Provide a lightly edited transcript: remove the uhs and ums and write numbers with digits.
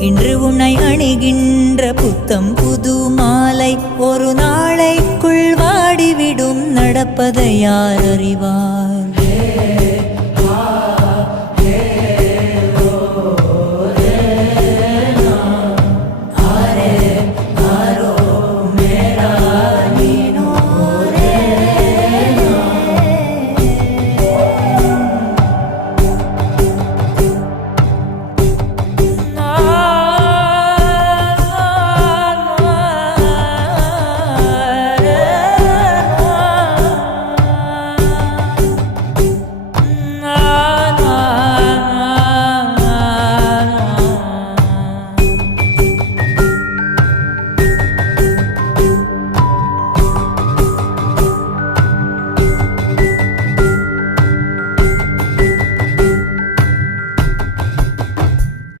இன்று உன்னை அணிகின்ற புத்தம் புது மாலை ஒரு நாளைக்குள் வாடிவிடும் நடப்பதை யார் அறிவார்?